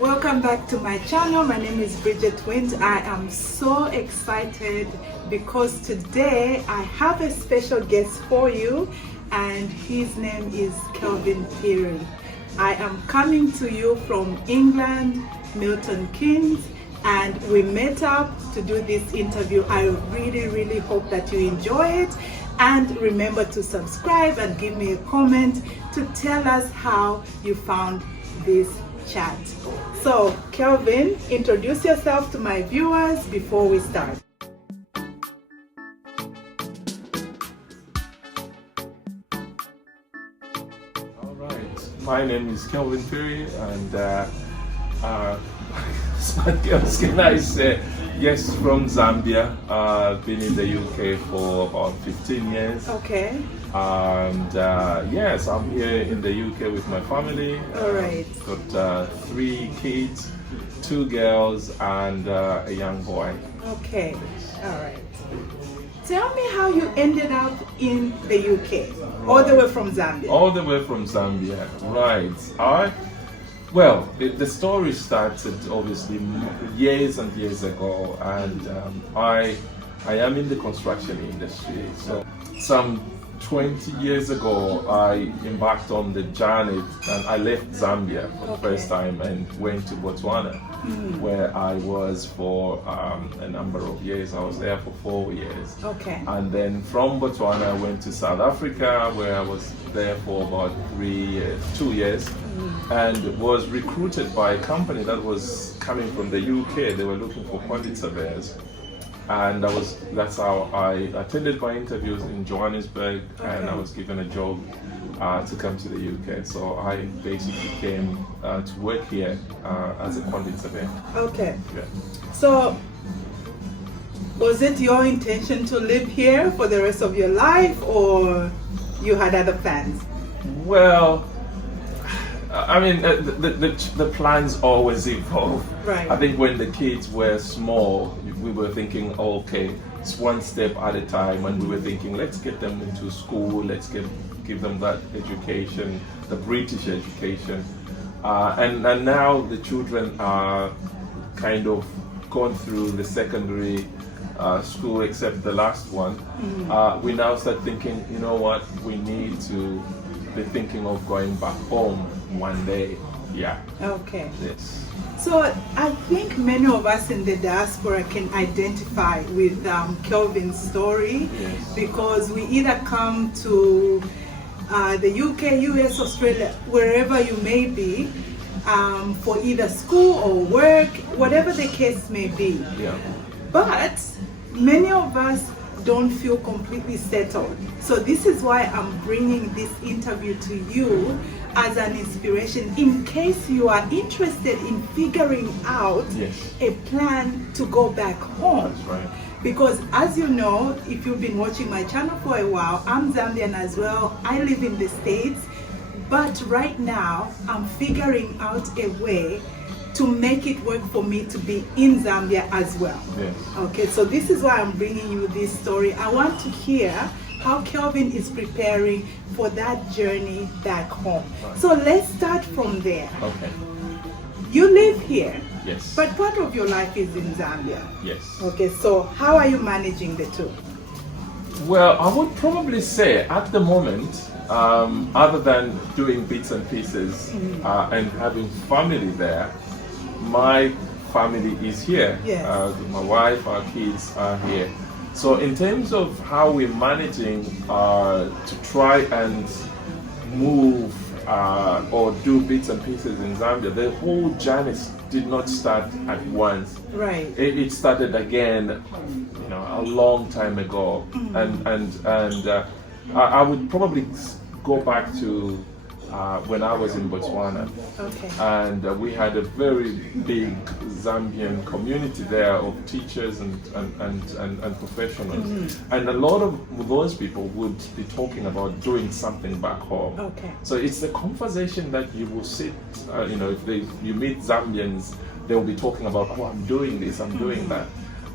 Welcome back to my channel. My name is Bridget Wint. I am so excited because today I have a special guest for you, and his name is Kelvin Phiri. I am coming to you from England, Milton, Keynes, and we met up to do this interview. I really hope that you enjoy it, and remember to subscribe and give me a comment to tell us how you found this chat. So Kelvin, introduce yourself to my viewers before we start. All right, my name is Kelvin Phiri, and what else can I say? Yes, from Zambia. I've been in the UK for about 15 years. Okay. And yes, I'm here in the UK with my family. All right. Got 3 kids, 2 girls, and a young boy. Okay. All right. Tell me how you ended up in the UK, all the way from Zambia. All the way from Zambia, right. Well, the story started obviously years and years ago, and I am in the construction industry. So some 20 years ago, I embarked on the journey, and I left Zambia for the first time and went to Botswana, where I was for a number of years. I was there for 4 years. Okay. And then from Botswana, I went to South Africa, where I was there for about 2 years, and was recruited by a company that was coming from the UK. They were looking for quantity surveyors. And that's how I attended my interviews in Johannesburg, and I was given a job to come to the UK. So I basically came to work here as a quantity surveyor. Okay. Yeah. So was it your intention to live here for the rest of your life, or you had other plans? Well, I mean, the plans always evolve. Right. I think when the kids were small, we were thinking, okay, it's one step at a time, and we were thinking, let's get them into school, let's give them that education, the British education, and now the children are kind of gone through the secondary school, except the last one. We now start thinking, you know what, we need to be thinking of going back home one day. Yeah. Okay. Yes. So I think many of us in the diaspora can identify with Kelvin's story, because we either come to the UK, US, Australia, wherever you may be, for either school or work, whatever the case may be. Yeah. But many of us don't feel completely settled. So this is why I'm bringing this interview to you as an inspiration, in case you are interested in figuring out a plan to go back home. That's right. Because as you know, if you've been watching my channel for a while, I'm Zambian as well. I live in the States, but right now I'm figuring out a way to make it work for me to be in Zambia as well. Yes. Okay, so this is why I'm bringing you this story. I want to hear how Kelvin is preparing for that journey back home. Right. So let's start from there. Okay. You live here, Yes. but part of your life is in Zambia. Yes. Okay, so how are you managing the two? Well, I would probably say at the moment, other than doing bits and pieces and having family there, my family is here. Yes. My wife, our kids are here. So in terms of how we're managing to try and move or do bits and pieces in Zambia, the whole journey did not start at once. Right. It started again, a long time ago, and I would probably go back to when I was in Botswana. Okay. And we had a very big Zambian community there of teachers and professionals. And a lot of those people would be talking about doing something back home. Okay. So it's the conversation that you will sit, if you meet Zambians, they'll be talking about, oh, I'm doing this, I'm doing that.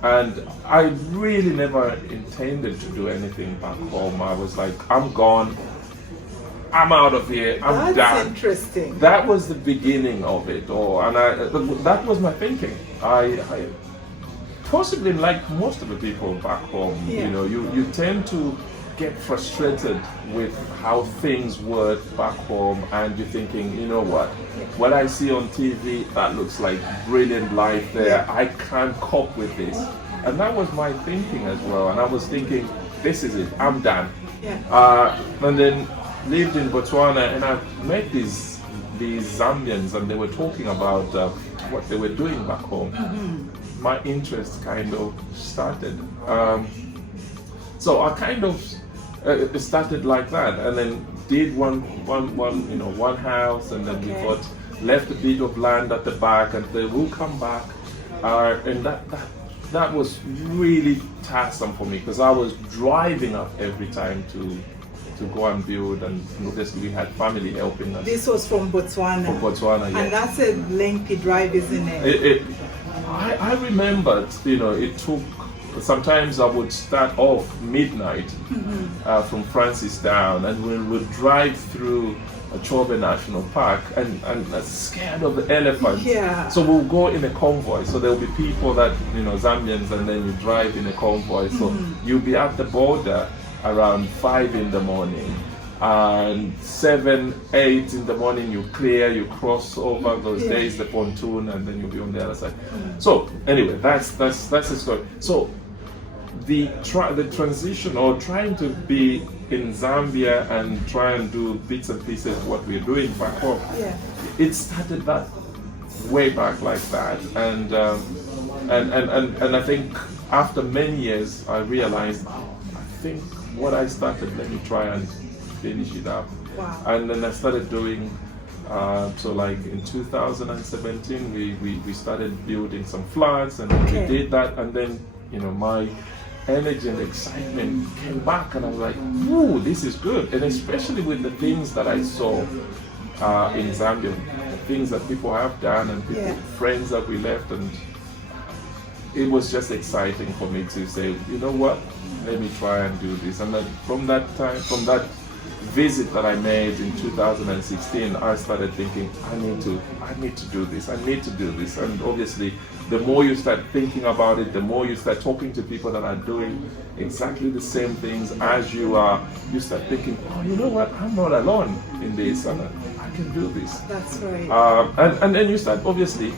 And I really never intended to do anything back home. I was like, I'm gone. I'm out of here. I'm That's done. interesting. That was the beginning of it, that was my thinking. I possibly like most of the people back home. Yeah. You know, you tend to get frustrated with how things work back home, and you're thinking, you know what I see on TV, that looks like brilliant life there. Yeah. I can't cope with this. And that was my thinking as well. And I was thinking, this is it, I'm done. Yeah. And then lived in Botswana, and I met these Zambians, and they were talking about what they were doing back home. Mm-hmm. My interest kind of started. So I kind of started like that, and then did one house, and then we got left a bit of land at the back, and they will come back, and that was really tiresome for me, because I was driving up every time to go and build, and obviously we had family helping us. This was from Botswana. From Botswana, yes. And that's a lengthy drive, isn't it? I remembered, it took. Sometimes I would start off midnight from Francistown, and we would drive through Chobe National Park, and scared of the elephants. Yeah. So we'll go in a convoy. So there'll be people that, Zambians, and then you drive in a convoy. So you'll be at the border around 5 in the morning. And 7, 8 in the morning, you clear, you cross over those days, the pontoon, and then you'll be on the other side. So anyway, that's the story. So the transition, or trying to be in Zambia and try and do bits and pieces of what we're doing back home, it started that way back like that, and I think after many years I realized, I think what I started, let me try and finish it up. Wow. And then I started doing so like in 2017 we started building some flats, and we did that, and then my energy and excitement came back, and I was like, ooh, this is good. And especially with the things that I saw in Zambia, the things that people have done, and people, friends that we left, and it was just exciting for me to say, you know what, let me try and do this. And then from that visit that I made in 2016, I started thinking, I need to do this. And obviously, the more you start thinking about it, the more you start talking to people that are doing exactly the same things as you are, you start thinking, oh, you know what, I'm not alone in this, and I can do this. That's right. And then you start obviously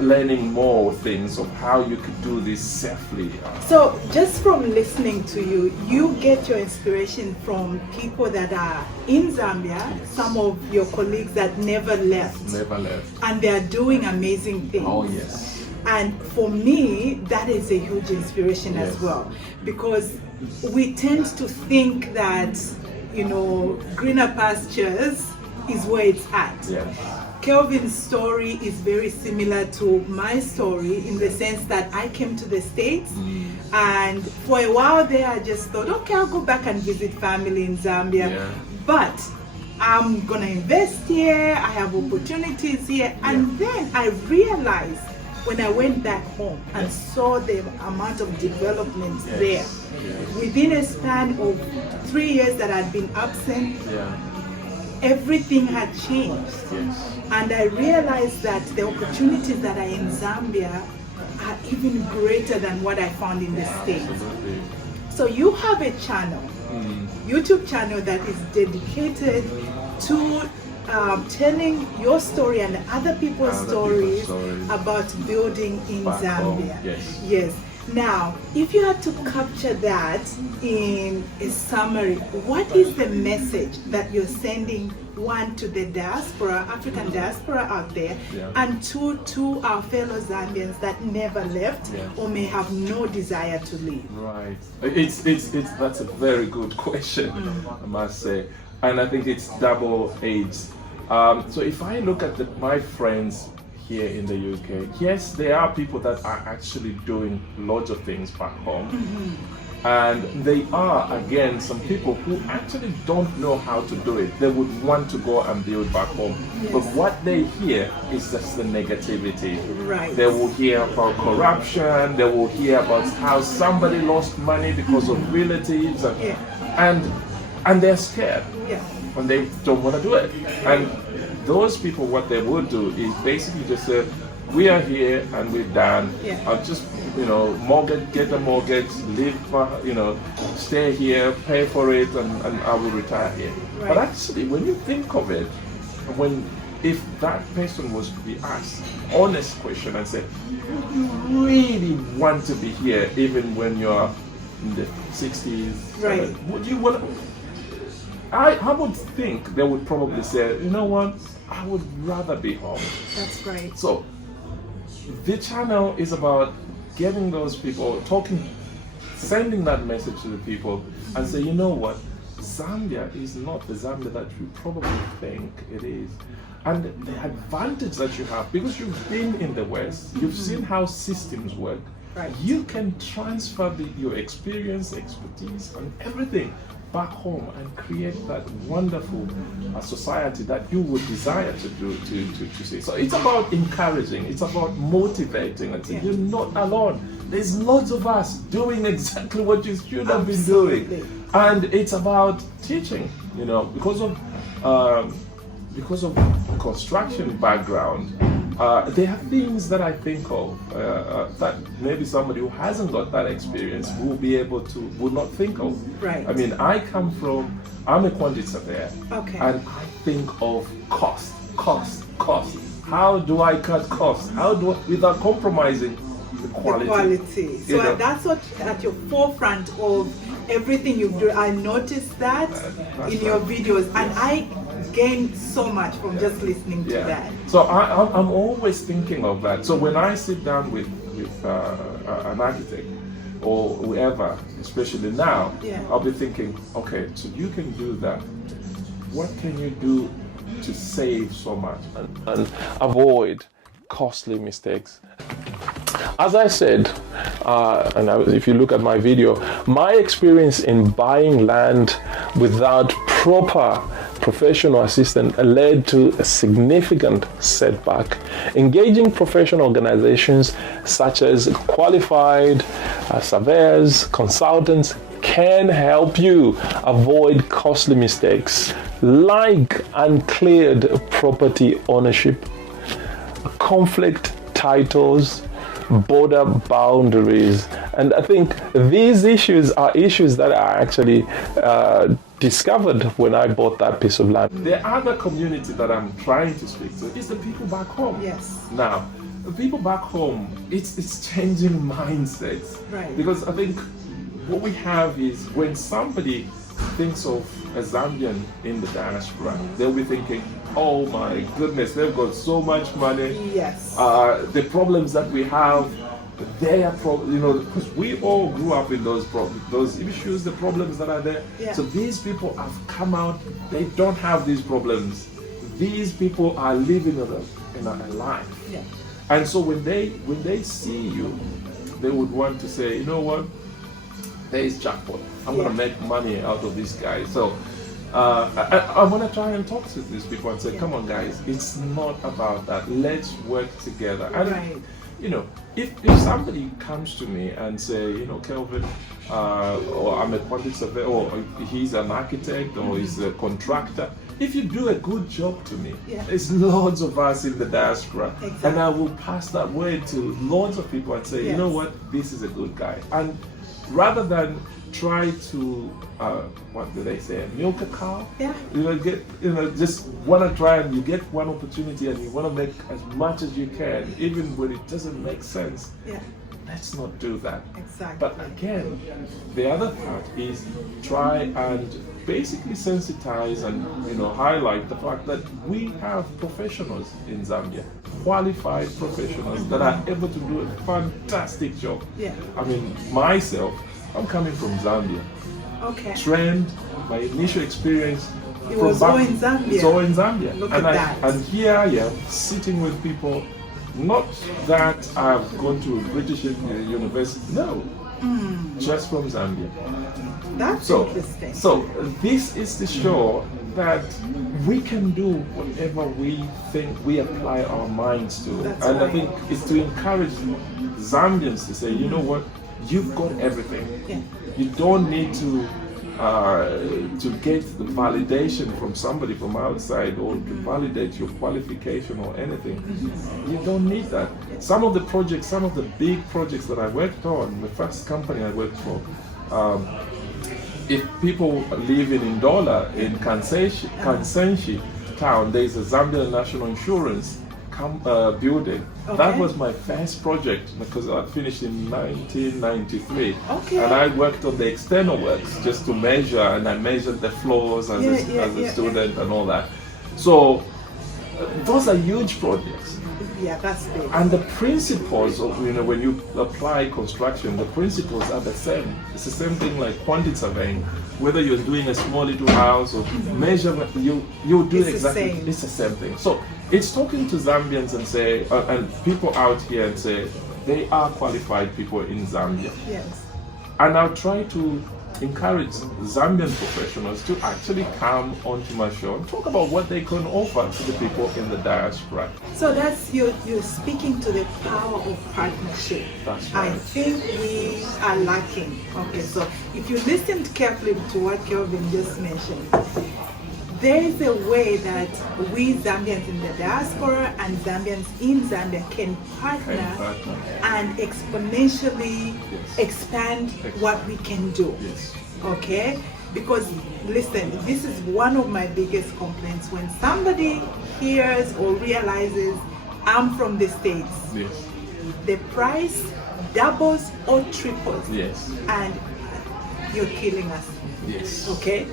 learning more things of how you could do this safely. So just from listening to you, you get your inspiration from people that are in Zambia, some of your colleagues that never left. And they are doing amazing things. Oh, yes. And for me, that is a huge inspiration as well, because we tend to think that, greener pastures is where it's at. Yes. Kelvin's story is very similar to my story, in the sense that I came to the States, and for a while there I just thought, okay, I'll go back and visit family in Zambia, but I'm gonna invest here, I have opportunities here, and then I realized when I went back home and saw the amount of development there, within a span of 3 years that I'd been absent, everything had changed. And I realized that the opportunities that are in Zambia are even greater than what I found in the States. So you have a channel, YouTube channel, that is dedicated to telling your story and other people's stories about building in Zambia. Yes. Now, if you had to capture that in a summary, what is the message that you're sending, one, to the diaspora, African diaspora out there, and two, to our fellow Zambians that never left or may have no desire to leave? Right. That's a very good question, I must say. And I think it's double-edged. So if I look at my friends here in the UK, yes, there are people that are actually doing lots of things back home. And they are, again, some people who actually don't know how to do it. They would want to go and build back home. But what they hear is just the negativity. Right. They will hear about corruption, they will hear about how somebody lost money because of relatives, and they're scared. and they don't want to do it. And those people, what they would do is basically just say, we are here and we're done. I'll just, mortgage, get a mortgage, live, stay here, pay for it, and I will retire here. Right. But actually, when you think of it, if that person was to be asked honest question and say, would you really want to be here even when you're in the 60s? Right. Would you want to? I would think they would probably say, you know what, I would rather be home. That's right. So the channel is about getting those people talking, sending that message to the people and say, you know what, Zambia is not the Zambia that you probably think it is. And the advantage that you have, because you've been in the West, you've seen how systems work, right. You can transfer your experience, expertise, and everything back home and create that wonderful society that you would desire to see. So it's about encouraging, it's about motivating and saying, you're not alone. There's lots of us doing exactly what you should have been doing. And it's about teaching, because of construction background, there are things that I think of that maybe somebody who hasn't got that experience would not think of. Right. I mean, I'm a quantity surveyor, okay. And I think of cost. How do I cut costs? Without compromising the quality? So that's what at your forefront of everything you do. I noticed that in your videos, and I gained so much from just listening to that. So I'm always thinking of that. So when I sit down with an architect or whoever, especially now, I'll be thinking, okay, so you can do that. What can you do to save so much and avoid costly mistakes? As I said, if you look at my video, my experience in buying land without proper professional assistance led to a significant setback. Engaging professional organizations such as qualified surveyors, consultants can help you avoid costly mistakes like uncleared property ownership, conflict titles, border boundaries. And I think these issues are issues that I actually discovered when I bought that piece of land. The other community that I'm trying to speak to is the people back home. Yes. Now, the people back home, it's changing mindsets. Right. Because I think what we have is when somebody thinks of a Zambian in the diaspora, they'll be thinking, oh my goodness, they've got so much money. Yes. The problems that we have, their problems, because we all grew up in those problems, those issues, the problems that are there. Yeah. So these people have come out, they don't have these problems. These people are living in a life. Yeah. And so when they see you, they would want to say, you know what, there is jackpot. I'm going to make money out of this guy. So I want to try and talk to these people and say, come on guys, it's not about that. Let's work together. And right. If somebody comes to me and say, Kelvin, or I'm a quantity surveyor, or he's an architect, or he's a contractor, if you do a good job to me, there's loads of us in the diaspora, and I will pass that word to loads of people and say, you know what, this is a good guy. And rather than try to, what do they say, milk a cow? Yeah. Just want to try, and you get one opportunity and you want to make as much as you can, even when it doesn't make sense. Yeah. Let's not do that. Exactly. But again, the other part is try and basically sensitize and highlight the fact that we have professionals in Zambia, qualified professionals that are able to do a fantastic job. Yeah. I mean, myself, I'm coming from Zambia. Okay. Trained, my initial experience. It was all in Zambia. It's all in Zambia. Look at that. And here I am sitting with people. Not that I've gone to British university. No. Just from Zambia. That's interesting. So this is to show that we can do whatever we think we apply our minds to. That's right. I think it's to encourage Zambians to say, you know what, you've got everything. Yeah. You don't need to to get the validation from somebody from outside or to validate your qualification or anything. You don't need that. Some of the projects, some of the big projects that I worked on, the first company I worked for, if people live in Ndola, in Kansenshi town, there is a Zambian National Insurance building. Okay. That was my first project because I finished in 1993. Okay. And I worked on the external works just to measure, and I measured the floors as a student and all that. So those are huge projects. Yeah, that's big. And the principles of, when you apply construction, the principles are the same. It's the same thing like quantity surveying. Whether you're doing a small little house or measurement, you do It's exactly. the same. It's the same thing. So it's talking to Zambians and say, and people out here and say, they are qualified people in Zambia. Yes. And I'll try to encourage Zambian professionals to actually come onto my show and talk about what they can offer to the people in the diaspora. So that's you're speaking to the power of partnership. That's right. I think we are lacking. Okay, so if you listened carefully to what Kelvin just mentioned, there is a way that we Zambians in the diaspora and Zambians in Zambia can partner and exponentially expand what we can do. Yes. Okay? Because listen, this is one of my biggest complaints. When somebody hears or realizes I'm from the States, Yes. the price doubles or triples. Yes. And you're killing us. Yes. Okay?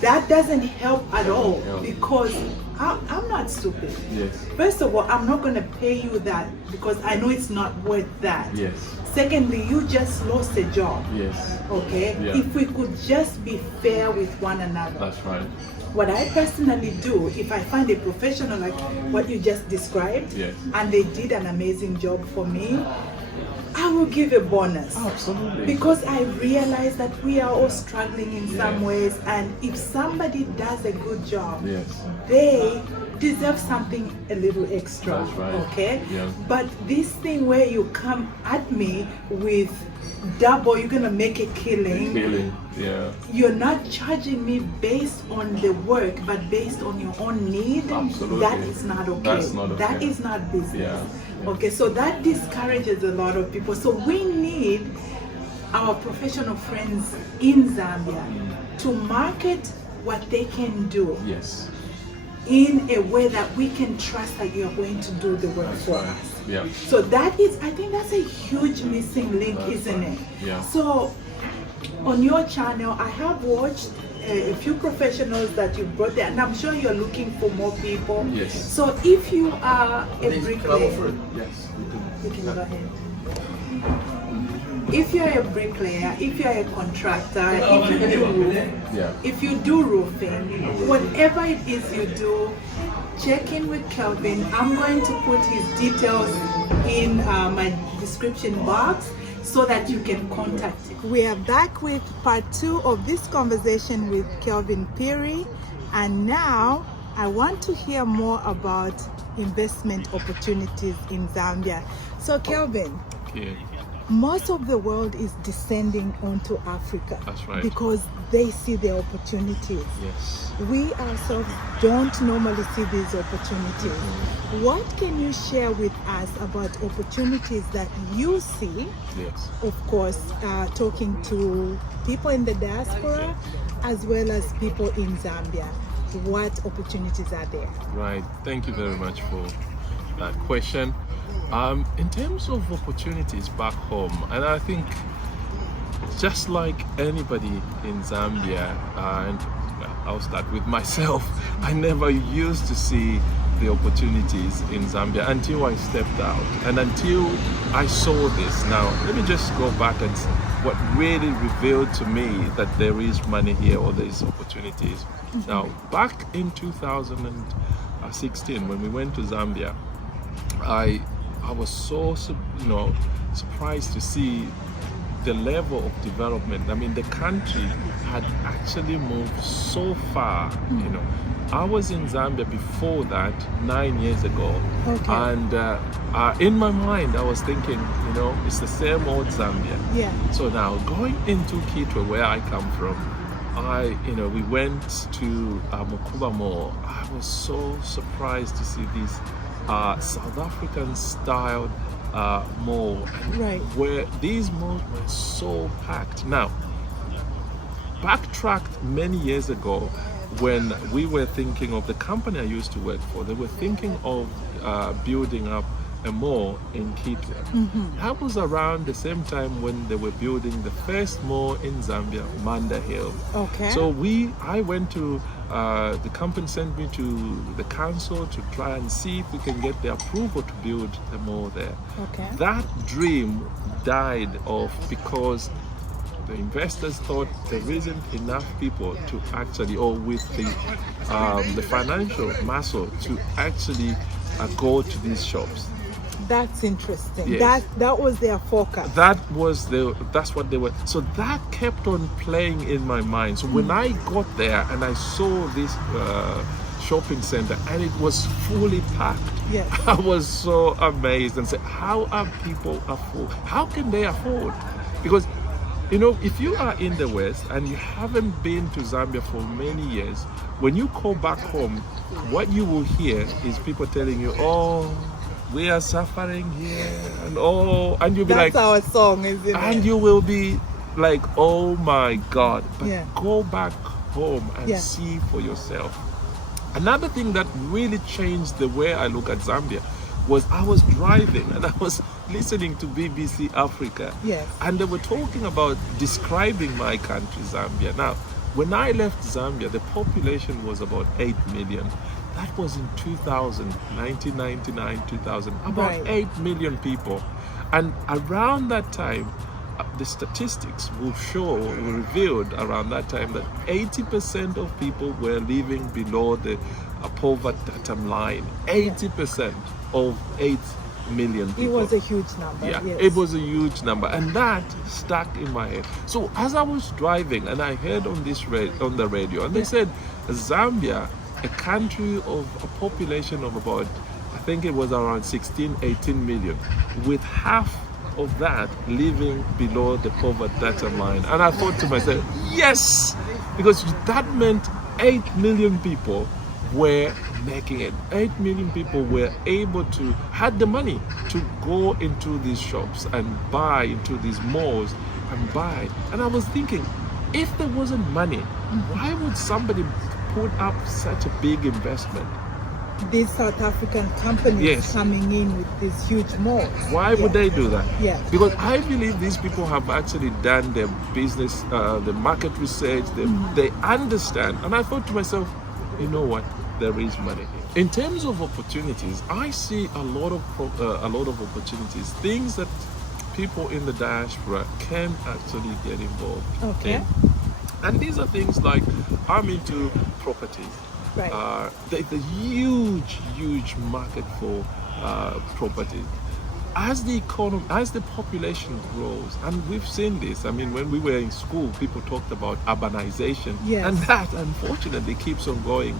That doesn't help at all because I'm not stupid. Yes. First of all, I'm not going to pay you that because I know it's not worth that. Yes. Secondly, you just lost a job. Yes. Okay? Yeah. If we could just be fair with one another. That's right. What I personally do, if I find a professional like what you just described, Yes. and they did an amazing job for me, I will give a bonus. Absolutely. Because I realize that we are all struggling in some Yes. ways, and if somebody does a good job, Yes. they deserve something a little extra. That's right. Okay? Yeah. But this thing where you come at me with double, you're gonna make a killing. Feeling. Yeah. You're not charging me based on the work, but based on your own need. Absolutely. That is not okay. That's not okay. That is not business. Yeah. Okay, so that discourages a lot of people. So we need our professional friends in Zambia to market what they can do Yes. in a way that we can trust that you're going to do the work That's for right. us. Yeah. So that is, I think that's a huge missing link, That's isn't right. it? Yeah. So on your channel, I have watched a few professionals that you brought there, and I'm sure you're looking for more people. Yes. So if you are a bricklayer, Yes. you can go ahead. If you're a bricklayer, if you're a contractor, if you do roofing, whatever it is you do, check in with Kelvin. I'm going to put his details in my description box so that you can contact him. We are back with part 2 of this conversation with Kelvin Phiri, and now I want to hear more about investment opportunities in Zambia. So Kelvin, most of the world is descending onto Africa. That's right. Because they see the opportunities. Yes. We ourselves don't normally see these opportunities. What can you share with us about opportunities that you see? Yes. Of course, talking to people in the diaspora as well as people in Zambia. What opportunities are there? Right. Thank you very much for that question. In terms of opportunities back home, and I think just like anybody in Zambia, and I'll start with myself, I never used to see the opportunities in Zambia until I stepped out and until I saw this. Now, let me just go back and what really revealed to me that there is money here or there is opportunities. Now, back in 2016, when we went to Zambia, I was so surprised to see the level of development. I mean, the country had actually moved so far. I was in Zambia before that 9 years ago, and in my mind I was thinking, it's the same old Zambia. Yeah. So now going into Kitwe, where I come from, we went to Mukuba Mall. I was so surprised to see this South African style mall, Right. where these malls were so packed. Now, backtracked many years ago when we were thinking of the company I used to work for. They were thinking of building up a mall in Kitwe. That was around the same time when they were building the first mall in Zambia, Manda Hill. Okay. So I went to, the company sent me to the council to try and see if we can get the approval to build a mall there. Okay. That dream died off because the investors thought there isn't enough people to actually, or with the financial muscle to actually go to these shops. That's interesting. Yes. That was their focus. That's what they were. So that kept on playing in my mind. So when I got there and I saw this shopping center and it was fully packed, Yes. I was so amazed and said, how are people afford? How can they afford? Because if you are in the West and you haven't been to Zambia for many years, when you go back home, what you will hear is people telling you, oh, we are suffering here, and you'll be That's like, our song, isn't it? and you will be like, oh my God. But Yeah. go back home and Yeah. see for yourself. Another thing that really changed the way I look at Zambia was I was driving and I was listening to BBC Africa. Yes. And they were talking about describing my country, Zambia. Now, when I left Zambia, the population was about 8 million. That was in 2000, 1999, 2000, about Right. 8 million people. And around that time, the statistics revealed around that time that 80% of people were living below the poverty line. 80% of 8 million people. It was a huge number. Yeah, Yes. it was a huge number, and that stuck in my head. So as I was driving, and I heard on the radio, and they said Zambia, a country of a population of about, I think it was around 16, 18 million, with half of that living below the poverty line. And I thought to myself, yes, because that meant 8 million people were making it. 8 million people were able to, had the money to go into these shops and buy, into these malls and buy. And I was thinking, if there wasn't money, why would somebody put up such a big investment? These South African companies Yes. coming in with these huge malls. Why would they do that? Yeah. Because I believe these people have actually done their business, the market research, they understand. And I thought to myself, you know what? There is money. In terms of opportunities, I see a lot of opportunities, things that people in the diaspora can actually get involved Okay. in. And these are things like, I'm into properties. Right. There's a huge market for properties. As the economy, as the population grows, and we've seen this. I mean, when we were in school, people talked about urbanization, Yes. and that unfortunately keeps on going.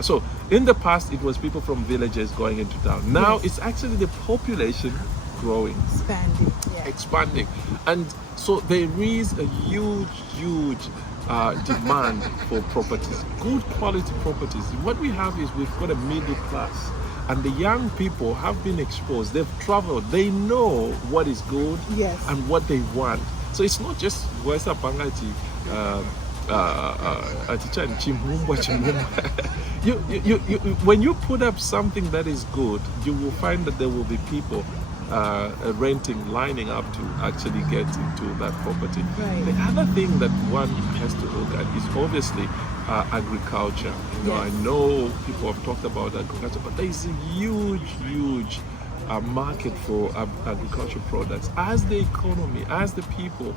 So in the past, it was people from villages going into town. Now Yes. it's actually the population growing, Expanding. Yeah. expanding, and so there is a huge demand for properties, good quality properties. What we have is we've got a middle class, and the young people have been exposed. They've traveled. They know what is good Yes. and what they want. So it's not just Wesa Pangachi. When you put up something that is good, you will find that there will be people renting, lining up to actually get into that property. Right. The other thing that one has to look at is obviously agriculture. I know people have talked about agriculture, but there is a huge market for agricultural products. As the economy, as the people,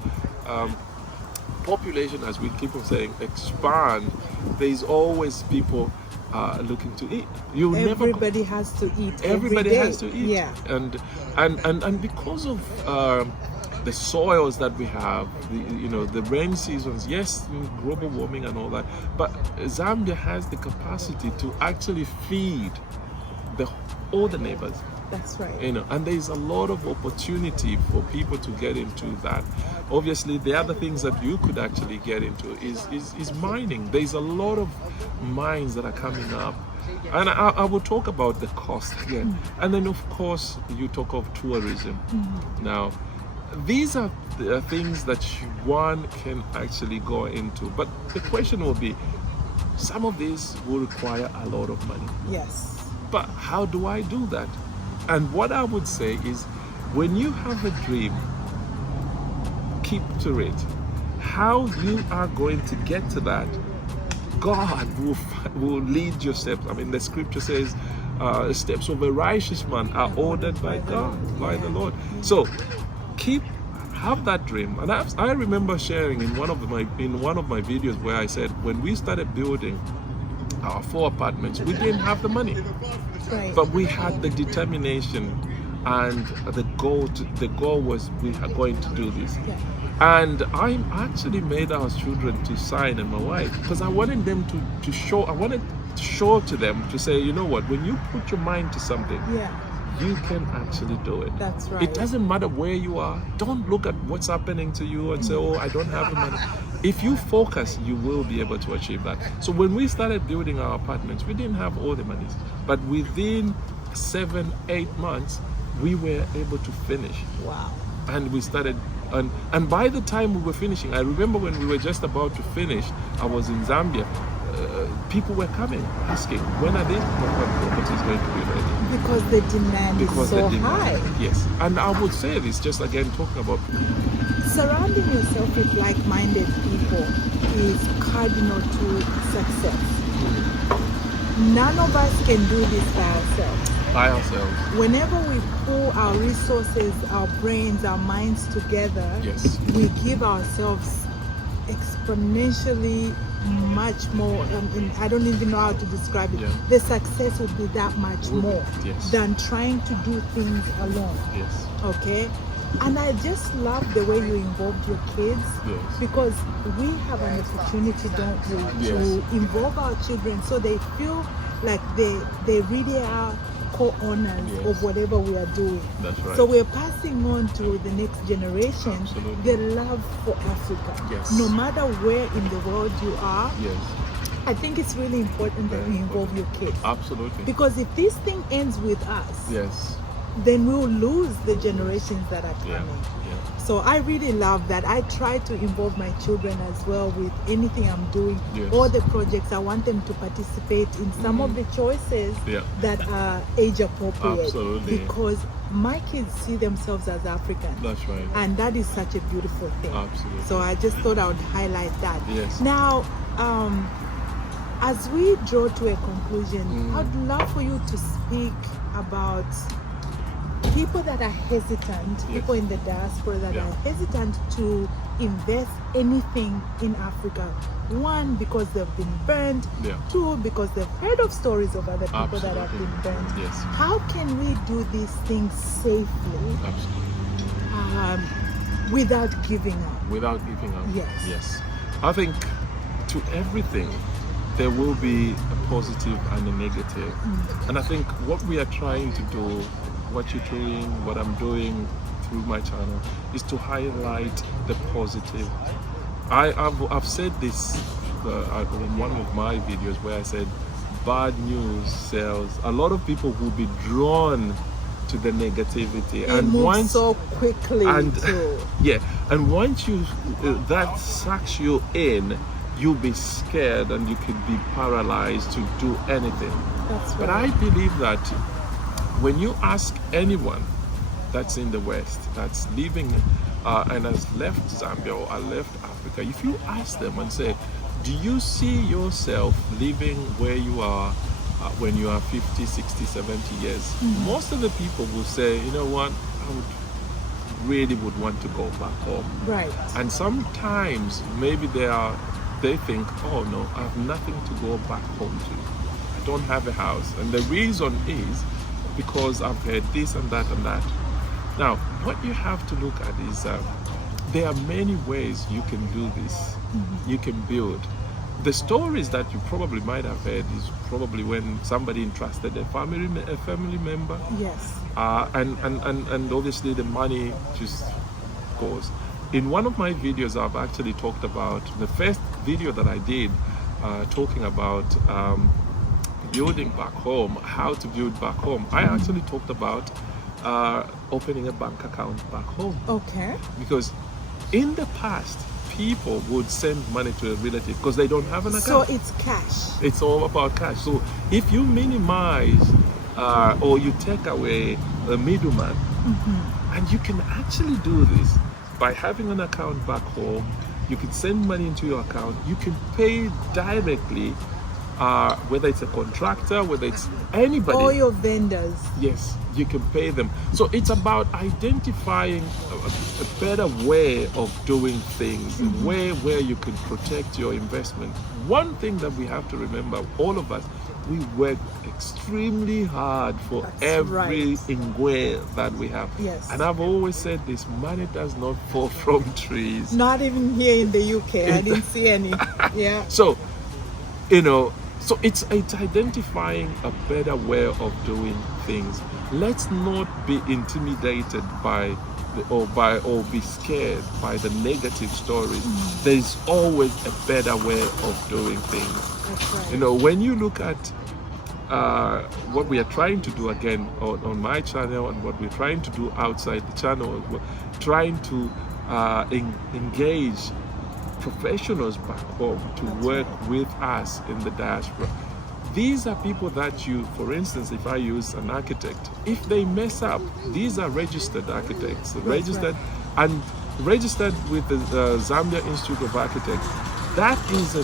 population, as we keep on saying, expand, there is always people looking to eat. Everybody has to eat. Everybody every day. has to eat. Yeah. And because of the soils that we have, the rain seasons, yes, global warming and all that, but Zambia has the capacity to actually feed all the neighbors. That's right. You know, and there's a lot of opportunity for people to get into that. Obviously, the other things that you could actually get into is mining. There's a lot of mines that are coming up. And I will talk about the cost again. And then, of course, you talk of tourism. Now, these are the things that one can actually go into. But the question will be, some of these will require a lot of money. Yes. But how do I do that? And what I would say is, when you have a dream, keep to it. How you are going to get to that, God will lead your steps. I mean, the scripture says, steps of a righteous man are ordered by God, by the Lord. So have that dream. And I remember sharing in one of my videos where I said, when we started building our 4 apartments, we didn't have the money, but we had the determination and the goal was we are going to do this. And I actually made our children to sign, and my wife, because I wanted them to show. I wanted to show to them, to say, you know what, when you put your mind to something, you can actually do it. That's right. It doesn't matter where you are. Don't look at what's happening to you and say, oh, I don't have the money. If you focus, you will be able to achieve that. So when we started building our apartments, we didn't have all the money, but within 7-8 months, we were able to finish. Wow. And we started, and by the time we were finishing, I remember when we were just about to finish, I was in Zambia. People were coming, asking, when are these properties going to be ready? Because the demand is so high. Yes. And I would say this, just again talking about surrounding yourself with like-minded people is cardinal to success. None of us can do this by ourselves. Whenever we pull our resources, our brains, our minds together, we give ourselves exponentially much more. I don't even know how to describe it. The success will be that much more than trying to do things alone. Okay? And I just love the way you involved your kids, because we have an opportunity, don't we, to involve our children so they feel like they really are co-owners of whatever we are doing. That's right. So we're passing on to the next generation the love for Africa. No matter where in the world you are, I think it's really important that we involve your kids. Absolutely. Because if this thing ends with us, then we'll lose the generations that are coming. So I really love that. I try to involve my children as well with anything I'm doing, all the projects. I want them to participate in some of the choices that are age appropriate. Because my kids see themselves as African. That's right. And that is such a beautiful thing. Absolutely. So I just thought I would highlight that. Now, as we draw to a conclusion, I'd love for you to speak about people that are hesitant, people in the diaspora that are hesitant to invest anything in Africa. One, because they've been burned. Two, because they've heard of stories of other people that have been burned. How can we do these things safely without giving up? Without giving up. Yes. I think to everything, there will be a positive and a negative. And I think what we are trying to do, what you're doing, what I'm doing through my channel, is to highlight the positive. I've said this in one of my videos where I said bad news sells. A lot of people will be drawn to the negativity, and moves so quickly. And once you that sucks you in, you'll be scared and you could be paralyzed to do anything. That's right. But I believe that when you ask anyone that's in the West, that's living and has left Zambia or left Africa, if you ask them and say, do you see yourself living where you are when you are 50, 60, 70 years? Most of the people will say, you know what, I really would want to go back home. Right. And sometimes maybe they think, oh no, I have nothing to go back home to. I don't have a house. And the reason is because I've heard this and that and that. Now, what you have to look at is there are many ways you can do this. You can build. The stories that you probably might have heard is probably when somebody entrusted a family member and obviously the money just goes. In one of my videos, I've actually talked about the first video that I did, talking about building back home, how to build back home. I actually talked about opening a bank account back home. Okay. Because in the past, people would send money to a relative because they don't have an account. So it's cash. It's all about cash. So if you minimize or you take away the middleman, and you can actually do this by having an account back home, you can send money into your account, you can pay directly, whether it's a contractor, whether it's anybody. All your vendors. Yes, you can pay them. So it's about identifying a better way of doing things, a way where you can protect your investment. One thing that we have to remember, all of us, we work extremely hard for every ingwe that we have. Yes. And I've always said this, money does not fall from trees. Not even here in the UK. I didn't see any. Yeah. So, so it's identifying a better way of doing things. Let's not be intimidated by or be scared by the negative stories. There's always a better way of doing things. That's right. When you look at what we are trying to do again on my channel and what we're trying to do outside the channel, we're trying to engage professionals back home to work with us in the diaspora. These are people that you, for instance, if I use an architect, if they mess up, these are registered architects, registered with the Zambia Institute of Architects. That is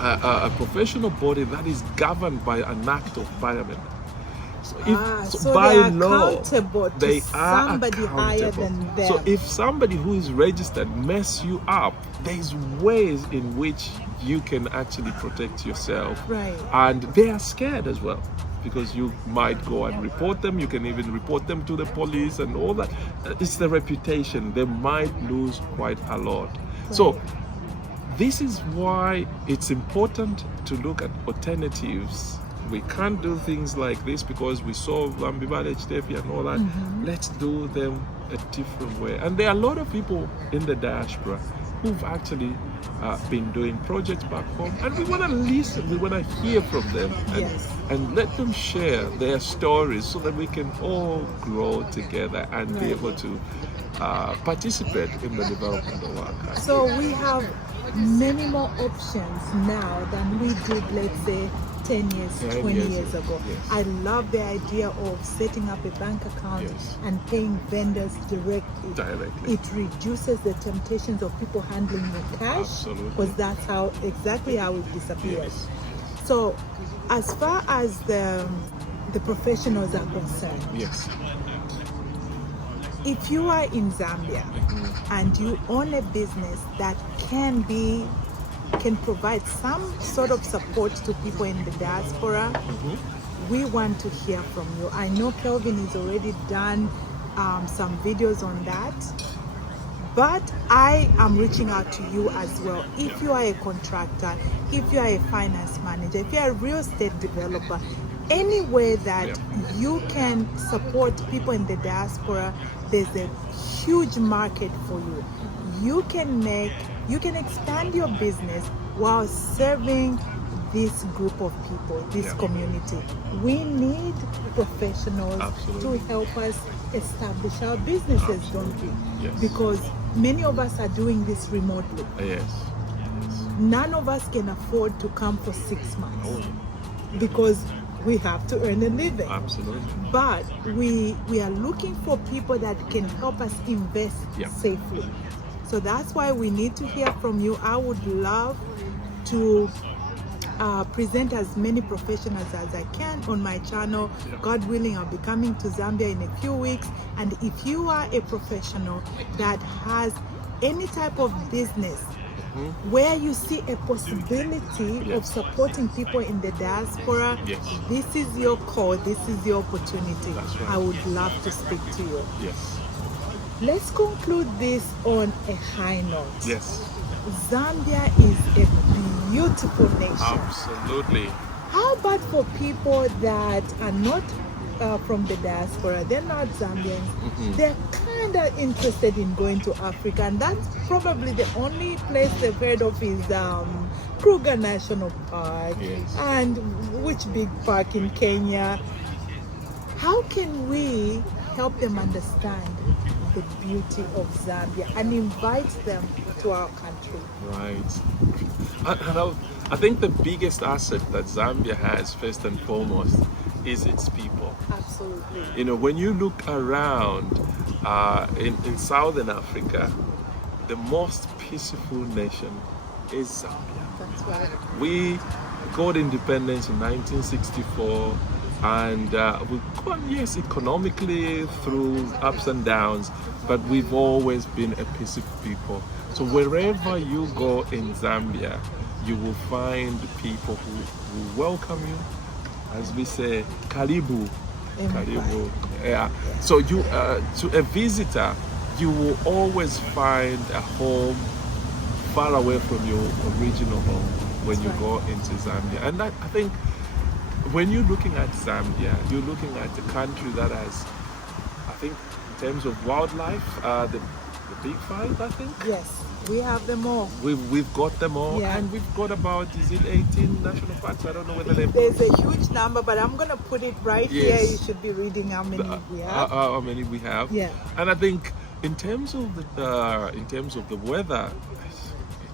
a professional body that is governed by an act of parliament. So by they are law, accountable to they are somebody higher than them. So if somebody who is registered mess you up, there's ways in which you can actually protect yourself. Right. And they are scared as well, because you might go and report them. You can even report them to the police and all that. It's the reputation. They might lose quite a lot. Right. So this is why it's important to look at alternatives. We can't do things like this because we saw Lambibale, Tefi and all that. Let's do them a different way. And there are a lot of people in the diaspora who've actually been doing projects back home, and we want to listen, we want to hear from them, and let them share their stories so that we can all grow together and be able to participate in the development of our country. So we have many more options now than we did, let's say, 10 years, 20 years ago. Yes. I love the idea of setting up a bank account and paying vendors directly. It reduces the temptations of people handling the cash, because that's exactly how it disappears. So as far as the professionals are concerned, if you are in Zambia and you own a business that can provide some sort of support to people in the diaspora, we want to hear from you. I know Kelvin has already done some videos on that, but I am reaching out to you as well. If you are a contractor, if you are a finance manager, if you are a real estate developer, any way that you can support people in the diaspora, there's a huge market for you. You can expand your business while serving this group of people, this community. We need professionals to help us establish our businesses, don't we? Because many of us are doing this remotely. None of us can afford to come for 6 months because we have to earn a living. But we are looking for people that can help us invest safely. So that's why we need to hear from you. I would love to present as many professionals as I can on my channel. God willing, I'll be coming to Zambia in a few weeks. And if you are a professional that has any type of business where you see a possibility of supporting people in the diaspora, this is your call, this is your opportunity. I would love to speak to you. Let's conclude this on a high note. Zambia is a beautiful nation. Absolutely. How about for people that are not from the diaspora, they're not Zambians, they're kind of interested in going to Africa, and that's probably the only place they've heard of is Kruger National Park, and which big park in Kenya. How can we help them understand the beauty of Zambia and invite them to our country? Right. I think the biggest asset that Zambia has, first and foremost, is its people. Absolutely. You know, when you look around in Southern Africa, the most peaceful nation is Zambia. That's right. We got independence in 1964, and we've gone, yes, economically through ups and downs, but we've always been a peaceful people. So wherever you go in Zambia, you will find people who welcome you, as we say, karibu, karibu. Yeah. So you, to a visitor, you will always find a home far away from your original home when you go into Zambia. And I think when you're looking at Zambia, you're looking at a country that has, I think, in terms of wildlife, the big five, I think. Yes, we have them all. We've got them all, and we've got about, is it 18 national parks? I don't know whether there's a huge number, but I'm gonna put it right here. You should be reading how many we have. How many we have? Yeah. And I think in terms of the weather,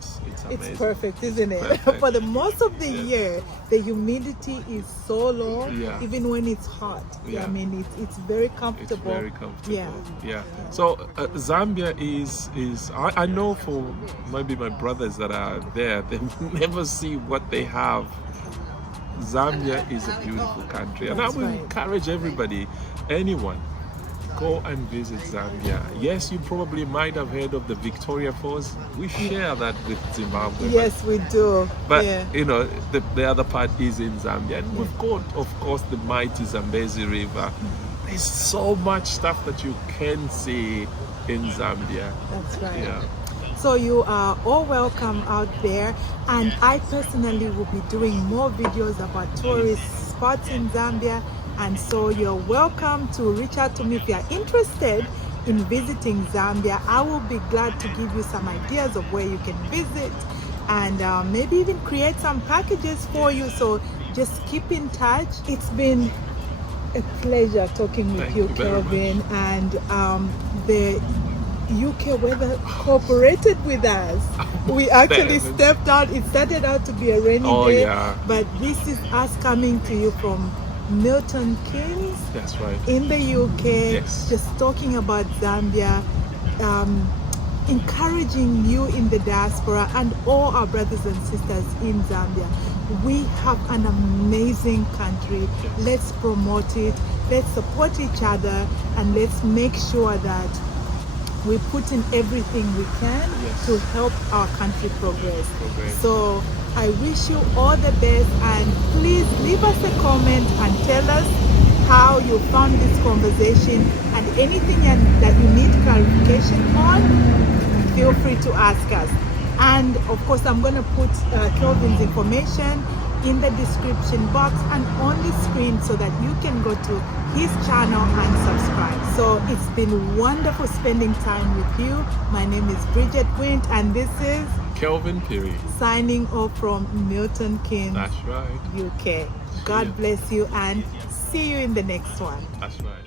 it's it's perfect, isn't it? Perfect. For the most of the year, the humidity is so low, even when it's hot. I mean, it's very comfortable. It's very comfortable. Yeah. So Zambia is I know for maybe my brothers that are there, they never see what they have. Zambia is a beautiful country, and I will encourage everybody, anyone, go and visit Zambia. Yes, you probably might have heard of the Victoria Falls. We share that with Zimbabwe. Yes, we do. But you know, the other part is in Zambia. And we've got, of course, the mighty Zambezi River. There's so much stuff that you can see in Zambia. That's right. Yeah. So you are all welcome out there, and I personally will be doing more videos about tourist spots in Zambia. And so you're welcome to reach out to me if you're interested in visiting Zambia. I will be glad to give you some ideas of where you can visit, and maybe even create some packages for you. So just keep in touch. It's been a pleasure talking with you, Kelvin. And the UK weather cooperated with us. We actually stepped out. It started out to be a rainy day, but this is us coming to you from Milton, Keynes. That's right. In the UK, just talking about Zambia, encouraging you in the diaspora and all our brothers and sisters in Zambia. We have an amazing country. Let's promote it. Let's support each other, and let's make sure that we put in everything we can to help our country progress. So I wish you all the best, and please leave us a comment and tell us how you found this conversation, and anything that you need clarification on, feel free to ask us. And of course, I'm going to put Kelvin's information in the description box and on the screen so that you can go to his channel and subscribe. So it's been wonderful spending time with you. My name is Bridget Wint, and this is Kelvin Phiri, signing off from Milton Keynes, that's right, UK. God bless you, and see you in the next one. That's right.